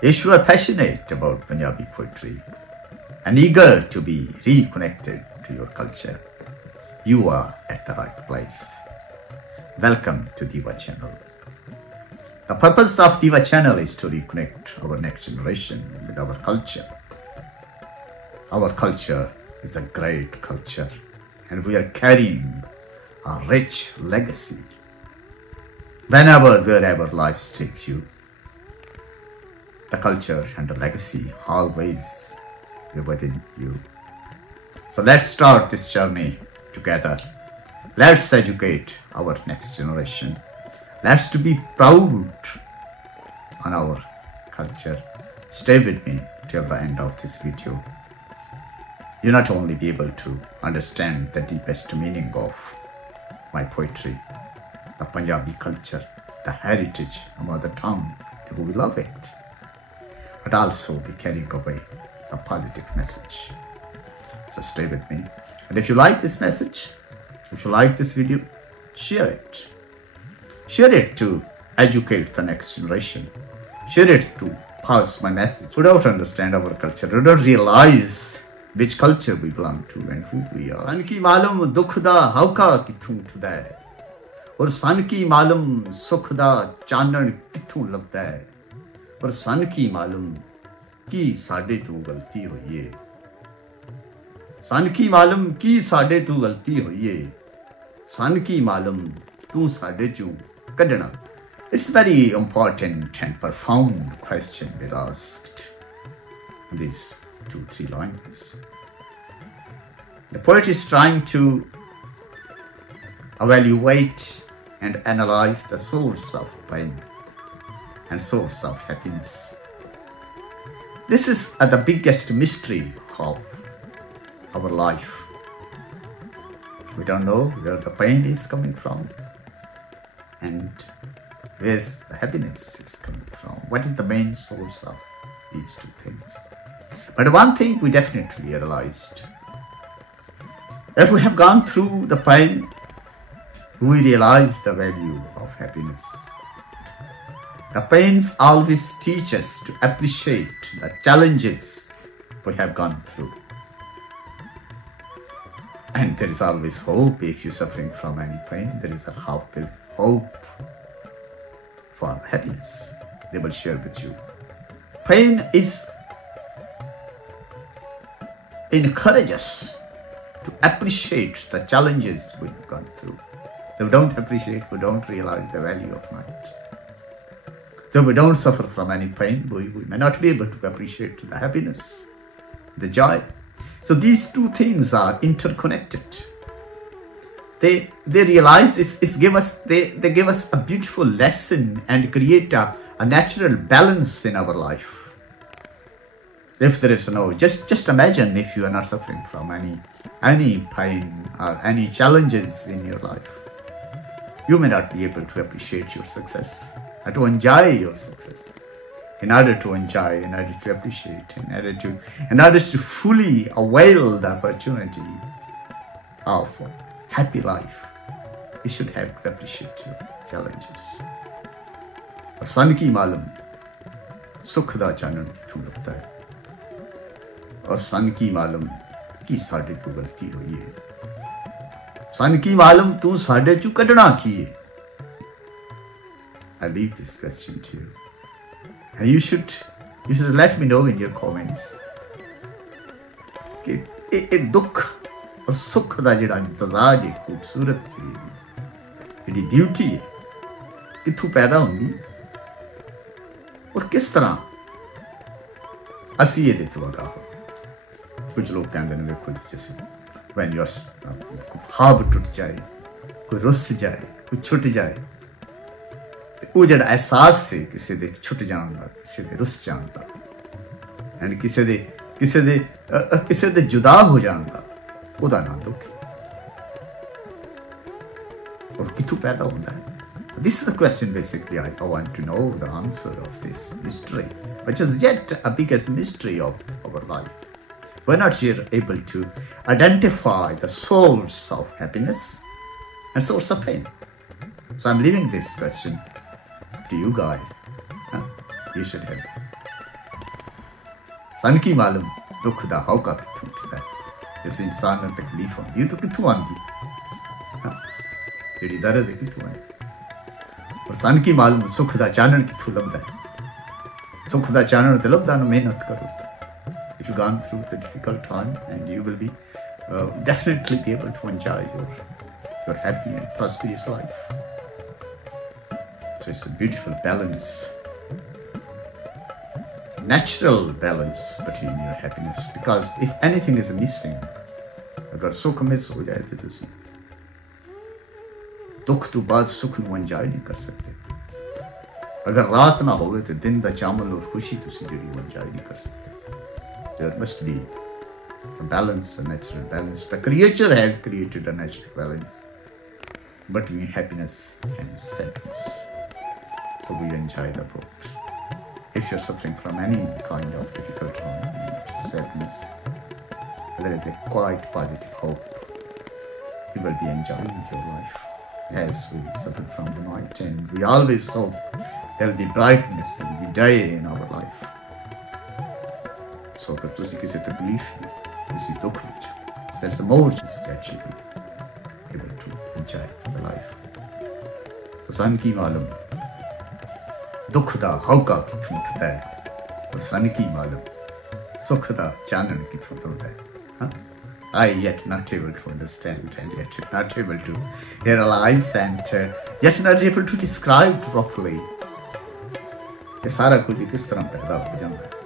If you are passionate about Punjabi poetry and eager to be reconnected to your culture, you are at the right place. Welcome to Diva Channel. The purpose of Diva Channel is to reconnect our next generation with our culture. Our culture is a great culture, and we are carrying a rich legacy. Whenever, wherever life takes you, the culture and the legacy always be within you. So let's start this journey together. Let's educate our next generation. Let's to be proud on our culture. Stay with me till the end of this video. You'll not only be able to understand the deepest meaning of my poetry, the Punjabi culture, the heritage, the mother tongue, we love it, but also be carrying away a positive message. So stay with me. And if you like this message, if you like this video, share it. Share it to educate the next generation. Share it to pass my message. We don't understand our culture. We don't realize which culture we belong to and who we are. San ki malum dukh da hauka kithu uthda hai, aur san ki malum sukh da chanan kithu labda hai, aur san ki malum ki sade to galti hoyi hai. San ki malum ki sade to galti hoyi hai. San ki malum tu sade chu kadna. It's very important and profound question we asked in these 2-3 lines. The poet is trying to evaluate and analyze the source of pain and source of happiness. This is the biggest mystery of our life. We don't know where the pain is coming from and where the happiness is coming from. What is the main source of these two things? But one thing we definitely realized, if we have gone through the pain, we realize the value of happiness. The pains always teach us to appreciate the challenges we have gone through. And there is always hope. If you're suffering from any pain, there is a hope for happiness. They will share with you. Pain is encourage us to appreciate the challenges we've gone through. If we don't appreciate, we don't realize the value of it. So we don't suffer from any pain, we may not be able to appreciate the happiness, the joy. So these two things are interconnected. They realize they give us a beautiful lesson and create a natural balance in our life. If there is no, just imagine if you are not suffering from any pain or any challenges in your life. You may not be able to appreciate your success or to enjoy your success. In order to enjoy, in order to appreciate, in order to fully avail the opportunity of a happy life, you should have to appreciate your challenges. और सन की मालूम सुख दा चानन किथों लगता है, और सन की मालूम कि साडे तो गलती हुई है. सन की मालूम तू साडे चू कढ़ना की है. I leave this question to you, and you should let me know in your comments कि ये दुख और सुख दा जिहड़ा इम्तजाज है, खूबसूरत जिहड़ी ब्यूटी है, किथों पैदा होंदी और किस तरह असी ये तो आगाह हो. कुछ लोग कहते हैं देखो जैसे when your ख्वाब टूट जाए, कोई रुस जाए, कोई छुट जाए, वो जो एहसास से किसी दे छुट जान दा, किसी दे रुस जान दा, एंड किसी दे जुदा हो जान दा, ओदा ना दुख और किथों पैदा होता है. This is the question basically I want to know the answer of this mystery, which is yet a biggest mystery of our life. We're not yet able to identify the source of happiness and source of pain. So I'm leaving this question to you guys. You should have सन की मालूम दुख दा हौका कित्थों उठदा है जिस इंसान नूं तकलीफ होंदी तो कित्थों आंदी जिहड़ी दर्द है कित्थों आंदी और सन की मालूम सुख दा चानण कित्थों लभदा है सुख दा चानण ते लभदा ना मेहनत करो if you've gone through the difficult time and you will be definitely be able to enjoy your happy and prosperous life. So it's a beautiful balance, natural balance between your happiness, because if anything is missing, agar sukh miss ho jaye to tusi dukh to baad sukh nu enjoy nahi kar sakte. अगर रात ना होवे तो दिन दा चामल और खुशी तुसी जेहड़ी enjoy नहीं कर सकते. There must be a balance, a natural balance. The Creator has created a natural balance between happiness and sadness. So we enjoy the both. If you're suffering from any kind of difficult sadness, there is a quite positive hope. You will be enjoying your life as we suffer from the night, and we always hope there will be brightness, there will be day in our life. So अगर तुसी किसी तकलीफ में किसी दुख में there's a more that you will be able to enjoy the life. So सन की मालूम दुख दा हौका कित्थों उठदा है और सन की मालूम सुख दा चानण कित्थों लभदा है. I yet not able to understand and yet not able to realize and yet not able to describe properly. ये सारा कुछ किस तरह पैदा हो जाता है.